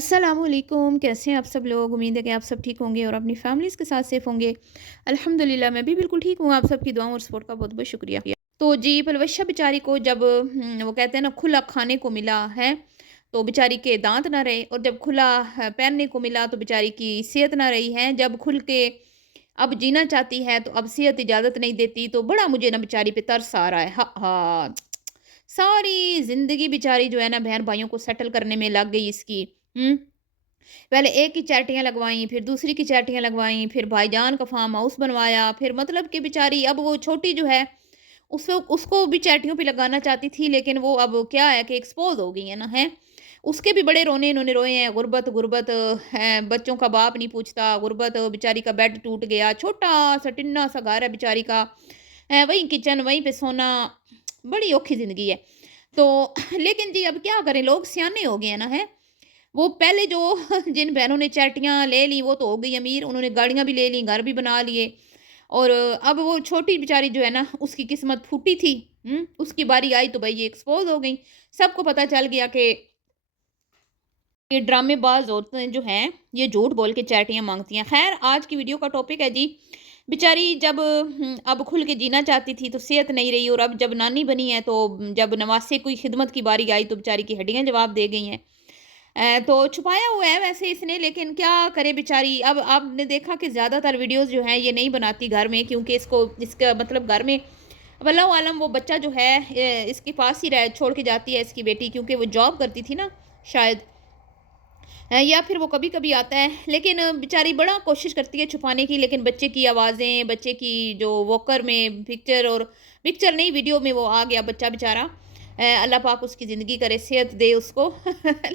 अस्सलामुअलैकुम, कैसे हैं आप सब लोग। उम्मीद है कि आप सब ठीक होंगे और अपनी फैमिलीज़ के साथ सेफ़ होंगे। अल्हम्दुलिल्लाह मैं भी बिल्कुल ठीक हूँ। आप सबकी दुआओं और सपोर्ट का बहुत-बहुत शुक्रिया। तो जी पलवशा बेचारी को जब वो कहते हैं ना खुला खाने को मिला है, तो बेचारी के दाँत ना रहे, और जब खुला पहनने को मिला तो बेचारी की सेहत ना रही है। जब खुल के अब जीना चाहती है तो अब सेहत इजाज़त नहीं देती, तो बड़ा मुझे ना बेचारी पे तरस आ रहा है। हाँ, सारी ज़िंदगी बेचारी जो है ना बहन-भाइयों को सेटल करने में लग गई इसकी। हुँ। पहले एक की चैटियाँ लगवाई, फिर दूसरी की चैटियाँ लगवाई, फिर भाईजान का फार्म हाउस बनवाया, फिर मतलब कि बेचारी अब वो छोटी जो है, उसको उसको भी चैटियों पे लगाना चाहती थी, लेकिन वो अब क्या है कि एक्सपोज़ हो गई है ना, हैं। उसके भी बड़े रोने इन्होंने रोए हैं, गुर्बत गुर्बत है, बच्चों का बाप नहीं पूछता, गुर्बत बेचारी का बेड टूट गया, छोटा-सा टिन्ना-सा घर है बेचारी का, वहीं किचन, वहीं पे सोना, बड़ी औखी ज़िंदगी है। तो लेकिन जी अब क्या करें, लोग सयाने हो गए हैं ना, हैं। वो पहले जो जिन बहनों ने चैटियाँ ले ली वो तो हो गई अमीर, उन्होंने गाड़ियाँ भी ले ली, घर भी बना लिए, और अब वो छोटी बेचारी जो है ना उसकी किस्मत फूटी थी। उसकी बारी आई तो भाई ये एक्सपोज़ हो गई। सबको पता चल गया कि ये ड्रामेबाज़ औरतें जो हैं, ये झूठ बोल के चैटियाँ माँगती हैं। ख़ैर आज की वीडियो का टॉपिक है जी, बेचारी जब अब खुल के जीना चाहती थी तो सेहत नहीं रही, और अब जब नानी बनी है तो जब नवासे की खिदमत की बारी आई तो बेचारी की हड्डियाँ जवाब दे गई हैं। तो छुपाया हुआ है वैसे इसने, लेकिन क्या करे बेचारी। अब आपने देखा कि ज़्यादातर वीडियोज़ जो हैं ये नहीं बनाती घर में, क्योंकि इसको इसका मतलब घर में वल्लाहु आलम वो बच्चा जो है इसके पास ही रह छोड़ के जाती है इसकी बेटी, क्योंकि वो जॉब करती थी ना शायद, या फिर वो कभी-कभी आता है। लेकिन बेचारी बड़ा कोशिश करती है छुपाने की, लेकिन बच्चे की आवाज़ें, बच्चे की जो वॉकर में पिक्चर, और पिक्चर नहीं वीडियो में वो आ गया बच्चा बेचारा। अल्लाह पाक उसकी ज़िंदगी करे, सेहत दे उसको।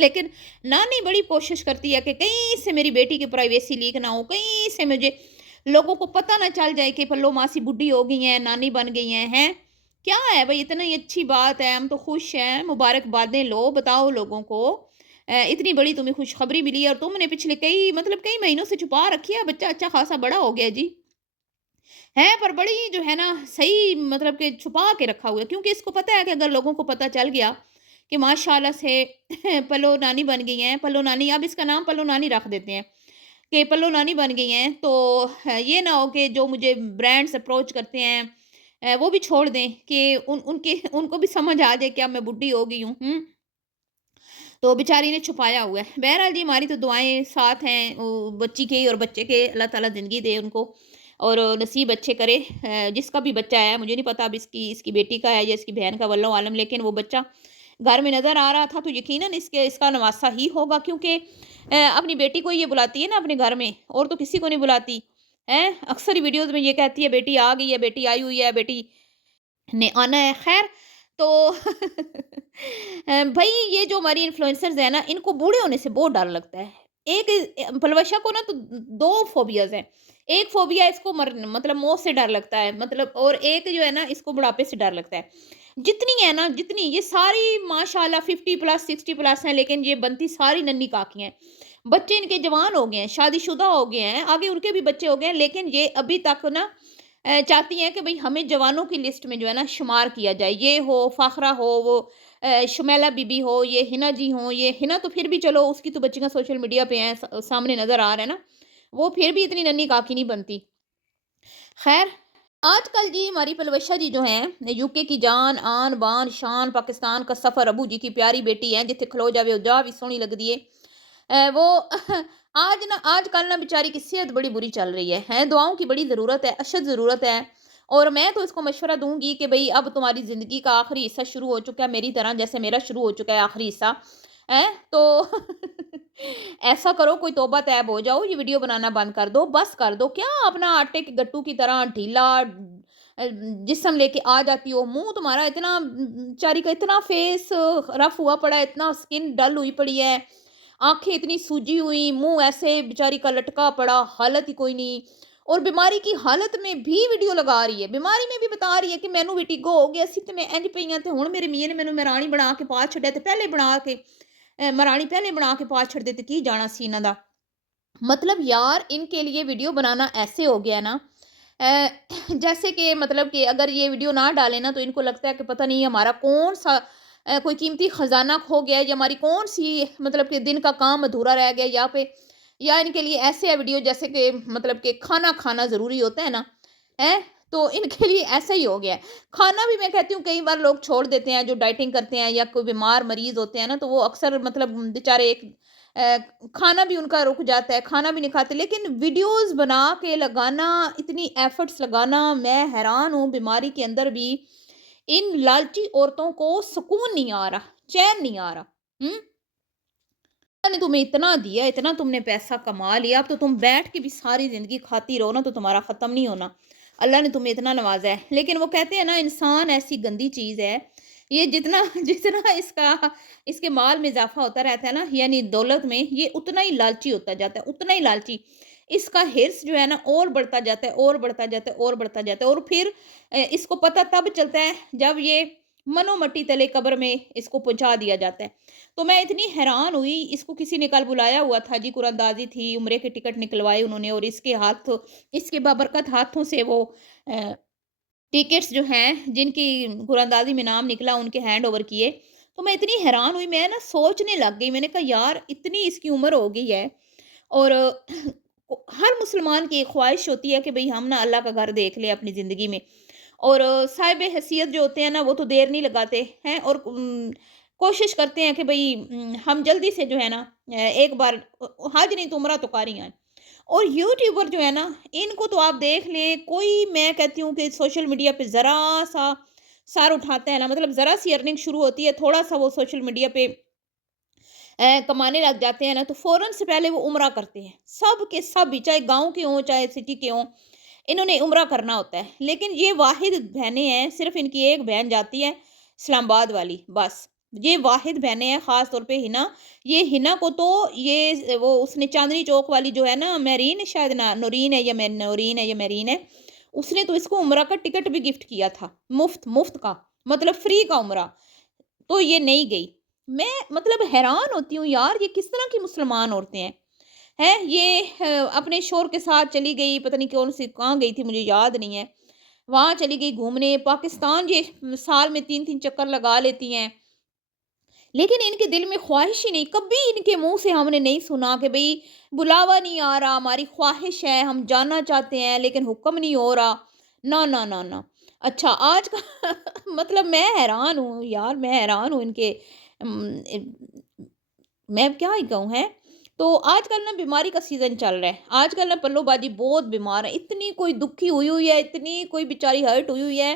लेकिन नानी बड़ी कोशिश करती है कि कहीं से मेरी बेटी की प्राइवेसी लीक ना हो, कहीं से मुझे लोगों को पता ना चल जाए कि पल्लो मासी बुड्ढी हो गई हैं, नानी बन गई हैं। क्या है भई, इतना ही अच्छी बात है, हम तो खुश हैं, मुबारकबादें लो, बताओ लोगों को। इतनी बड़ी तुम्हें खुशखबरी मिली है और तुमने पिछले कई महीनों से छुपा रखी है, बच्चा अच्छा खासा बड़ा हो गया जी। है पर बड़ी जो है ना सही मतलब कि छुपा के रखा हुआ है, क्योंकि इसको पता है कि अगर लोगों को पता चल गया कि माशाल्लाह से पल्लो नानी बन गई हैं, पल्लो नानी, अब इसका नाम पल्लो नानी रख देते हैं कि पल्लो नानी बन गई हैं, तो ये ना हो कि जो मुझे ब्रांड्स अप्रोच करते हैं वो भी छोड़ दें कि उनके उनको भी समझ आ जाए कि अब मैं बुढ़ी हो गई हूँ। तो बेचारी ने छुपाया हुआ है। बहरहाल जी हमारी तो दुआएँ साथ हैं बच्ची के और बच्चे के, अल्लाह ताला ज़िंदगी दे उनको और नसीब अच्छे करे। जिसका भी बच्चा है, मुझे नहीं पता अब इसकी इसकी बेटी का है या इसकी बहन का, वल्लाहु आलम, लेकिन वो बच्चा घर में नज़र आ रहा था तो यकीनन इसका नवासा ही होगा, क्योंकि अपनी बेटी को ये बुलाती है ना अपने घर में, और तो किसी को नहीं बुलाती। हैं? अक्सर ही वीडियोज़ में ये कहती है बेटी आ गई है, बेटी आई हुई है, बेटी ने आना है। ख़ैर तो भई ये जो हमारी इन्फ्लुएंसर्स हैं ना, इनको बूढ़े होने से बहुत डर लगता है। एक पलवशा को ना तो 2 फ़ोबियाज़ हैं। एक फ़ोबिया इसको मतलब मौत से डर लगता है, मतलब, और एक जो है ना इसको बुढ़ापे से डर लगता है। जितनी है ना, जितनी ये सारी माशाल्लाह 50 प्लस 60 प्लस हैं, लेकिन ये बनती सारी नन्ही काकी हैं। बच्चे इनके जवान हो गए हैं, शादीशुदा हो गए हैं, आगे उनके भी बच्चे हो गए हैं, लेकिन ये अभी तक ना चाहती हैं कि भई हमें जवानों की लिस्ट में जो है ना शुमार किया जाए। ये हो, फ़ाखरा हो, वो शुमैला बीबी हो, ये हिना जी हों, ये हिना तो फिर भी चलो उसकी तो बच्चियाँ सोशल मीडिया पे हैं, सामने नज़र आ रहा है ना, वो फिर भी इतनी नन्ही काकी नहीं बनती। ख़ैर, आजकल जी हमारी पलवशा जी जो हैं, यूके की जान, आन, बान, शान, पाकिस्तान का सफ़र, अबू जी की प्यारी बेटी हैं, जिथे खलो जावे ओ जा भी सोहनी लगदी है। वो आजकल ना बेचारी की सेहत बड़ी बुरी चल रही है, दुआओं की बड़ी ज़रूरत है, अशद ज़रूरत है। और मैं तो इसको मशवरा दूँगी कि भई अब तुम्हारी ज़िंदगी का आखिरी हिस्सा शुरू हो चुका है, मेरी तरह जैसे मेरा शुरू हो चुका है आखिरी हिस्सा, हैं? तो ऐसा करो, कोई तौबा तैब हो जाओ, ये वीडियो बनाना बंद कर दो, बस कर दो। क्या अपना आटे के गट्टू की तरह ढीला जिस्म लेके आ जाती हो? मुँह तुम्हारा इतना बेचारी का इतना फेस रफ़ हुआ पड़ा है, इतना स्किन डल हुई पड़ी है, आँखें इतनी सूजी हुई, मुँह ऐसे बेचारी का लटका पड़ा, हालत ही कोई नहीं। और बीमारी की हालत में भी वीडियो लगा रही है, बीमारी में भी बता रही है कि मैनू विटिगो हो गया सी, ते मैं इंज पई आं, ते हुण मेरे मियाँ ने मैनू महराणी बना के पा छड्डिया, ते पहले बना के महाराणी पहले बना के पा छड्डदे, ते की जाना सी इन्हां दा। मतलब यार इनके लिए वीडियो बनाना ऐसे हो गया ना, जैसे कि मतलब कि अगर ये वीडियो ना डालें ना तो इनको लगता है कि पता नहीं हमारा कौन-सा कोई कीमती ख़जाना खो गया है, या हमारी कौन-सी मतलब कि दिन का काम अधूरा रह गया यहाँ पे, या इनके लिए ऐसे है वीडियो जैसे कि मतलब कि खाना खाना ज़रूरी होता है ना, हैं? तो इनके लिए ऐसा ही हो गया है। खाना भी मैं कहती हूँ कई बार लोग छोड़ देते हैं, जो डाइटिंग करते हैं या कोई बीमार मरीज़ होते हैं ना, तो वो अक्सर मतलब बेचारे एक अ, खाना भी उनका रुक जाता है, खाना भी नहीं खाते। लेकिन वीडियोज़ बना के लगाना, इतनी एफ़र्ट्स लगाना, मैं हैरान हूँ बीमारी के अंदर भी इन लालची औरतों को सुकून नहीं आ रहा, चैन नहीं आ रहा। हुँ? अल्लाह ने तुम्हें इतना दिया, इतना तुमने पैसा कमा लिया, अब तो तुम बैठ के भी सारी ज़िंदगी खाती रहो ना, तो तुम्हारा ख़त्म नहीं होना। अल्लाह ने तुम्हें इतना नवाज़ा है। लेकिन वो कहते हैं ना, इंसान ऐसी गंदी चीज़ है, ये जितना जितना इसके माल में इज़ाफ़ा होता रहता है ना, यानी दौलत में, ये उतना ही लालची होता जाता है, उतना ही लालची। इसका हिर्स जो है ना और बढ़ता जाता है, और बढ़ता जाता है, और बढ़ता जाता है, और फिर इसको पता तब चलता है जब ये मनो-मट्टी तले कब्र में इसको पहुँचा दिया जाता है। तो मैं इतनी हैरान हुई, इसको किसी ने कल बुलाया हुआ था जी, कुरानदाज़ी थी, उम्रे के टिकट निकलवाए उन्होंने, और इसके बाबरकत हाथों से वो अ, टिकट्स जो हैं, जिनकी कुरानदाज़ी में नाम निकला, उनके हैंड ओवर किए। तो मैं इतनी हैरान हुई, मैं ना सोचने लग गई, मैंने कहा यार इतनी इसकी उम्र हो गई है, और हर मुसलमान की एक ख्वाहिश होती है कि भई हम ना अल्लाह का घर देख लें अपनी ज़िंदगी में। और साहिब हैसियत जो होते हैं ना, वो तो देर नहीं लगाते हैं, और कोशिश करते हैं कि भई हम जल्दी से जो है ना एक बार हज नहीं तो उम्रा तो कर ही आएँ। और यूट्यूबर जो है ना, इनको तो आप देख लें, कोई मैं कहती हूँ कि सोशल मीडिया पे ज़रा-सा सर उठाता है ना, मतलब ज़रा-सी अर्निंग शुरू होती है, थोड़ा-सा वो सोशल मीडिया पे कमाने लग जाते हैं ना, तो फ़ौरन से पहले वो उम्रा करते हैं। सब के सब भी, चाहे गाँव के हों, चाहे सिटी के हों, इन्होंने उम्रा करना होता है। लेकिन ये वाहिद बहनें हैं, सिर्फ़ इनकी एक बहन जाती है इस्लामाबाद वाली, बस। ये वाहिद बहनें हैं, ख़ास तौर पे हिना। ये हिना को तो ये वो उसने चांदनी चौक वाली जो है ना, मेरीन शायद, ना नौरीन है, या नौरीन है या मेरीन है, उसने तो इसको उम्रा का टिकट भी गिफ्ट किया था, मुफ़्त मुफ़्त का, मतलब फ्री का उम्रा। तो ये नहीं गई। मैं मतलब हैरान होती हूँ यार, ये किस तरह की मुसलमान औरतें हैं। हैं ये अपने शौहर के साथ चली गई, पता नहीं कौन-सी कहाँ गई थी, मुझे याद नहीं है। वहाँ चली गई घूमने, पाकिस्तान ये साल में 3-3 चक्कर लगा लेती हैं। लेकिन इनके दिल में ख्वाहिश ही नहीं, कभी इनके मुँह से हमने नहीं सुना कि भई बुलावा नहीं आ रहा, हमारी ख्वाहिश है, हम जाना चाहते हैं लेकिन हुक्म नहीं हो रहा। ना, ना, ना, ना। अच्छा आज का मतलब मैं हैरान हूँ यार, मैं हैरान हूँ इनके मैं क्या ही कहूँ हैं। तो आजकल ना बीमारी का सीज़न चल रहा है। आजकल ना पल्लो-बाजी बहुत बीमार है। इतनी कोई दुखी हुई हुई है, इतनी कोई बेचारी हर्ट हुई हुई है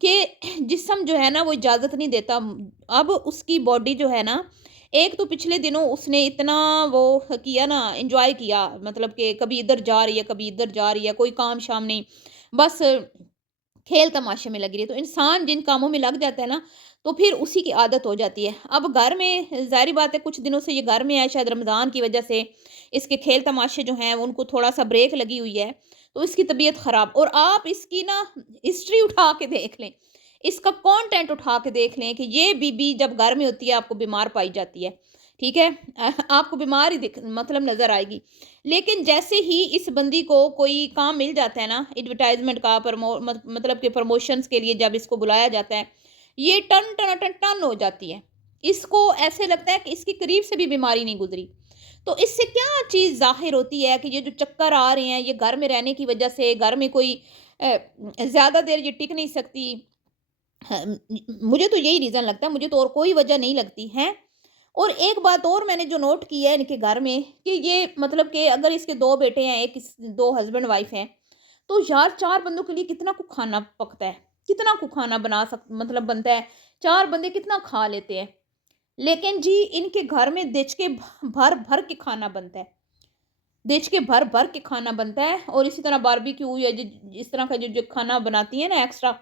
कि जिस्म जो है ना वो इजाज़त नहीं देता। अब उसकी बॉडी जो है ना, एक तो पिछले दिनों उसने इतना वो किया ना, एन्जॉय किया, मतलब कि कभी इधर जा रही है, कभी इधर जा रही है, कोई काम-शाम नहीं। बस खेल तमाशे में लगी रही। तो इंसान जिन कामों में लग जाता है ना, तो फिर उसी की आदत हो जाती है। अब घर में ज़ाहिर बात है, कुछ दिनों से ये घर में है, शायद रमज़ान की वज़ह से इसके खेल तमाशे जो हैं उनको थोड़ा-सा ब्रेक लगी हुई है, तो इसकी तबीयत ख़राब। और आप इसकी ना हिस्ट्री उठा के देख लें, इसका कंटेंट उठा के देख लें कि ये बीबी जब घर में होती है आपको बीमार पाई जाती है, ठीक है? आपको बीमार ही दिख मतलब नज़र आएगी। लेकिन जैसे ही इस बंदी को कोई काम मिल जाता है ना, एडवर्टाइज़मेंट का, मतलब कि प्रमोशंस के लिए जब इसको बुलाया जाता है, ये टन टनाटन टन हो जाती है। इसको ऐसे लगता है कि इसके करीब से भी बीमारी नहीं गुज़री। तो इससे क्या चीज़ ज़ाहिर होती है कि ये जो चक्कर आ रहे हैं, ये घर में रहने की वज़ह से, घर में कोई ज़्यादा देर ये टिक नहीं सकती। हाँ, मुझे तो यही रीज़न लगता है, मुझे तो और कोई वजह नहीं लगती है। और एक बात और मैंने जो नोट की है इनके घर में, कि ये मतलब कि अगर इसके 2 बेटे हैं, 2 हस्बैंड वाइफ हैं, तो यार 4 बंदों के लिए कितना कुछ खाना पकता है, कितना कुछ खाना मतलब बनता है, 4 बंदे कितना खा लेते हैं। लेकिन जी इनके घर में देच के भर-भर के खाना बनता है। देच के भर-भर के खाना बनता है, और इसी तरह बारबेक्यू या इस तरह का जो जो खाना बनाती है ना एक्स्ट्रा,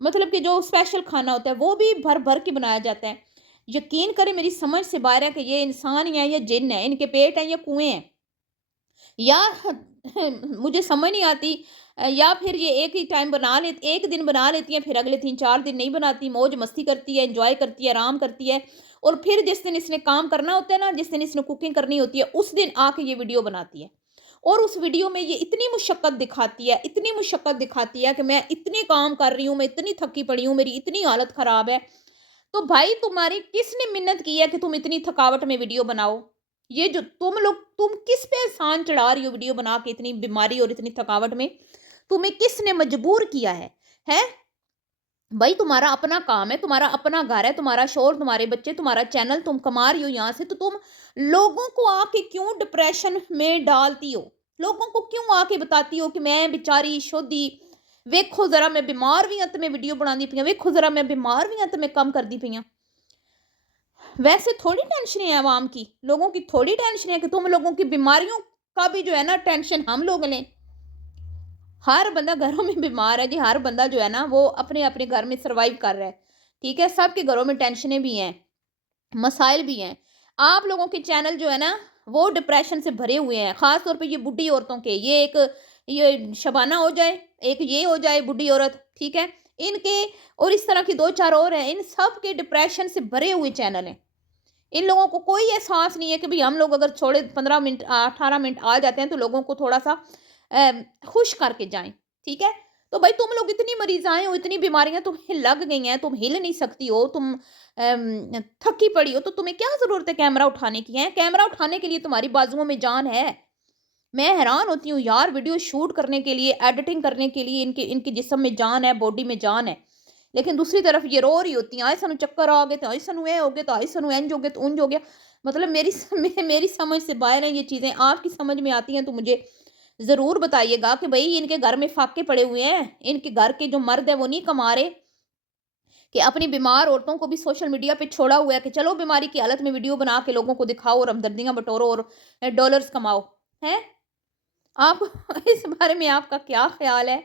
मतलब कि जो स्पेशल खाना होता है वो भी भर-भर के बनाया जाता है। यकीन करें मेरी समझ से बाहर है कि ये इंसान या जिन्न है, इनके पेट हैं या कुएँ हैं। या मुझे समझ नहीं आती, या फिर ये एक दिन बना लेती हैं, फिर अगले 3-4 दिन नहीं बनाती, मौज-मस्ती करती है, एन्जॉय करती है, आराम करती है, और फिर जिस दिन इसने काम करना होता है ना, जिस दिन इसने कुकिंग करनी होती है, उस दिन आके ये वीडियो बनाती है। और उस वीडियो में ये इतनी मुशक्कत दिखाती है, इतनी मुशक्कत दिखाती है कि मैं इतने काम कर रही हूँ, मैं इतनी थकी पड़ी हूँ, मेरी इतनी हालत ख़राब है। तो भाई तुम्हारी किसने मिन्नत की है कि तुम इतनी थकावट में वीडियो बनाओ? ये जो तुम किस पे एहसान चढ़ा रही हो वीडियो बना के इतनी बीमारी और इतनी थकावट में? तुम्हें किसने मजबूर किया है? हैं? भाई तुम्हारा अपना काम है, तुम्हारा अपना घर है, तुम्हारा शौहर, तुम्हारे बच्चे, तुम्हारा चैनल, तुम कमा रही हो यहाँ से, तो तुम लोगों को आके क्यों डिप्रेशन में डालती हो? लोगों को क्यों आके बताती हो कि मैं बेचारी शोधी, वेखो जरा मैं बीमार भी हाँ तो मैं वीडियो बनाती पई, वेखो जरा मैं बीमार भी हाँ तो मैं कम करती पई। वैसे थोड़ी टेंशन है आवाम की, लोगों की थोड़ी टेंशन है कि तुम लोगों की बीमारियों का भी जो है ना टेंशन हम लोग लें। हर बंदा घरों में बीमार है जी, हर बंदा जो है ना वो अपने अपने घर में सर्वाइव कर रहा है, ठीक है। सबके घरों में टेंशनें भी हैं, मसाइल भी हैं। आप लोगों के चैनल जो है ना वो डिप्रेशन से भरे हुए हैं, खास तौर पे ये बुढ़ी औरतों के, ये एक ये शबाना हो जाए, एक ये हो जाए बुढ़ी औरत, ठीक है, इनके और इस तरह की दो चार और हैं, इन सब के डिप्रेशन से भरे हुए चैनल हैं। इन लोगों को कोई एहसास नहीं है कि भाई हम लोग अगर छोड़े 15 मिनट 18 मिनट आ जाते हैं तो लोगों को थोड़ा सा खुश करके जाएं, ठीक है। तो भाई तुम लोग इतनी मरीजाएं हो, इतनी बीमारियां तुम्हें लग गई हैं, तुम हिल नहीं सकती हो, तुम थकी पड़ी हो, तो तुम्हें क्या जरूरत है कैमरा उठाने की? है कैमरा उठाने के लिए तुम्हारी बाजुओं में जान है। मैं हैरान होती हूँ यार, वीडियो शूट करने के लिए, एडिटिंग करने के लिए इनके इनके जिस्म में जान है, बॉडी में जान है, लेकिन दूसरी तरफ ये रो रही होती हैं, आए सानू चक्कर आ गए, तो आए सानू ये हो गया, तो आए सानू इंज हो गया, तो उंज हो गया। मतलब मेरी समझ से बाहर हैं ये चीज़ें। आपकी समझ में आती हैं तो मुझे ज़रूर बताइएगा कि भई इनके घर में फाके पड़े हुए हैं, इनके घर के जो मर्द हैं वो नहीं कमा रहे, कि अपनी बीमार औरतों को भी सोशल मीडिया पे छोड़ा हुआ है कि चलो बीमारी की हालत में वीडियो बना के लोगों को दिखाओ और हमदर्दियाँ बटोरो और डॉलर्स कमाओ, हैं? आप इस बारे में आपका क्या ख़्याल है?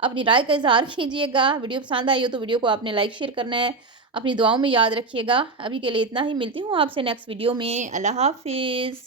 अपनी राय का इज़हार कीजिएगा। वीडियो पसंद आई हो तो वीडियो को आपने लाइक शेयर करना है। अपनी दुआओं में याद रखिएगा। अभी के लिए इतना ही, मिलती हूँ आपसे नेक्स्ट वीडियो में। अल्लाह हाफ़िज़।